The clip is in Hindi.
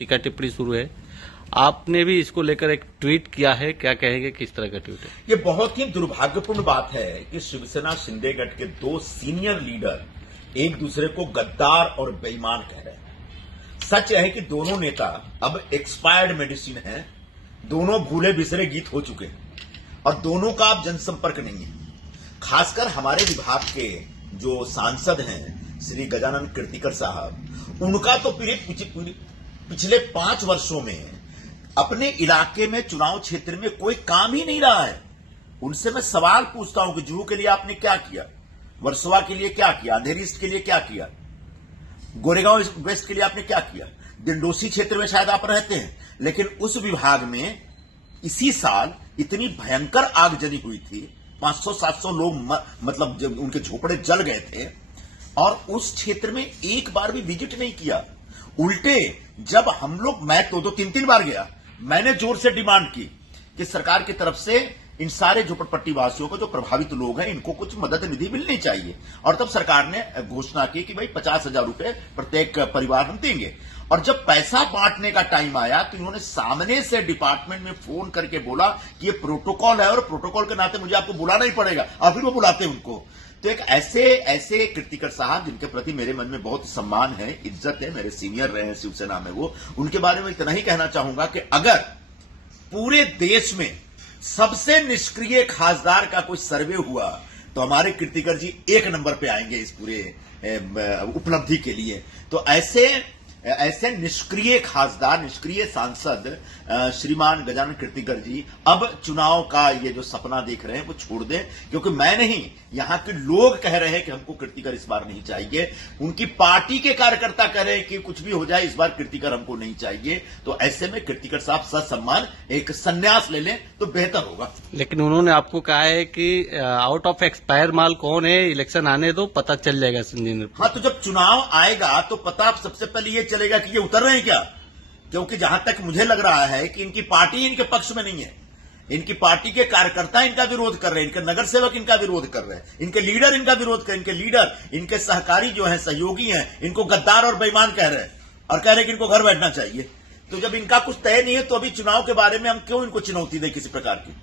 टीका टिप्पणी शुरू है। आपने भी इसको लेकर एक ट्वीट किया है, क्या कहेंगे, किस तरह का ट्वीट है? ये बहुत ही दुर्भाग्यपूर्ण बात है कि शिवसेना शिंदे गठ के दो सीनियर लीडर एक दूसरे को गद्दार और बेईमान कह रहे हैं। सच है कि दोनों नेता अब एक्सपायर्ड मेडिसिन हैं, दोनों भूले बिसरे गीत हो चुके हैं और दोनों का अब जनसंपर्क नहीं है। खासकर हमारे विभाग के जो सांसद हैं श्री गजानन कीर्तिकर साहब, उनका तो पिछले 5 वर्षों में अपने इलाके में चुनाव क्षेत्र में कोई काम ही नहीं रहा है। उनसे मैं सवाल पूछता हूं कि जुहू के लिए आपने क्या किया, वर्सोवा के लिए क्या किया, अंधेरी ईस्ट के लिए क्या किया, गोरेगांव वेस्ट के लिए आपने क्या किया। दिंडोसी क्षेत्र में शायद आप रहते हैं, लेकिन उस विभाग में इसी साल इतनी भयंकर आगजनी हुई थी, 500-700 लोग मतलब जब उनके झोपड़े जल गए थे और उस क्षेत्र में एक बार भी विजिट नहीं किया। उल्टे जब हम लोग, मैं तो 2-3 बार गया, मैंने जोर से डिमांड की कि सरकार की तरफ से इन सारे झोपड़पट्टी वासियों को, जो प्रभावित लोग हैं, इनको कुछ मदद निधि मिलनी चाहिए। और तब सरकार ने घोषणा की कि भाई 50,000 रुपए प्रत्येक परिवार हम देंगे। और जब पैसा बांटने का टाइम आया तो इन्होंने सामने से डिपार्टमेंट में फोन करके बोला कि ये प्रोटोकॉल है और प्रोटोकॉल के नाते मुझे आपको बुलाना ही पड़ेगा, और फिर वो बुलाते उनको। तो एक ऐसे कीर्तिकर साहब, जिनके प्रति मेरे मन में बहुत सम्मान है, इज्जत है, मेरे सीनियर रहे हैं शिवसेना में, वो, उनके बारे में इतना ही कहना चाहूंगा कि अगर पूरे देश में सबसे निष्क्रिय खासदार का कोई सर्वे हुआ तो हमारे कीर्तिकर जी 1 नंबर पे आएंगे इस पूरे उपलब्धि के लिए। तो ऐसे निष्क्रिय खासदार, निष्क्रिय सांसद श्रीमान गजानन कीर्तिकर जी अब चुनाव का ये जो सपना देख रहे हैं वो छोड़ दें, क्योंकि मैं नहीं, यहां के लोग कह रहे हैं कि हमको कीर्तिकर इस बार नहीं चाहिए। उनकी पार्टी के कार्यकर्ता कह रहे हैं कि कुछ भी हो जाए, इस बार कीर्तिकर हमको नहीं चाहिए। तो ऐसे में कीर्तिकर साहब ससम्मान एक संन्यास ले लें तो बेहतर होगा। लेकिन उन्होंने आपको कहा है कि आउट ऑफ एक्सपायर माल कौन है, इलेक्शन आने दो, पता चल जाएगा। हाँ, तो जब चुनाव आएगा तो पता सबसे पहले ये चलेगा कि ये उतर रहे हैं क्या। क्योंकि जहां तक मुझे लग रहा है कि इनकी पार्टी इनके पक्ष में नहीं है, इनकी पार्टी के कार्यकर्ता इनका विरोध कर रहे हैं, इनके नगर सेवक इनका विरोध कर रहे हैं, इनके लीडर इनका विरोध कर, इनके लीडर, इनके सहकारी जो हैं, सहयोगी हैं, इनको गद्दार और बेईमान कह रहे हैं और कह रहे हैं कि इनको घर बैठना चाहिए। तो जब इनका कुछ तय नहीं है तो अभी चुनाव के बारे में हम क्यों इनको चुनौती दें किसी प्रकार की।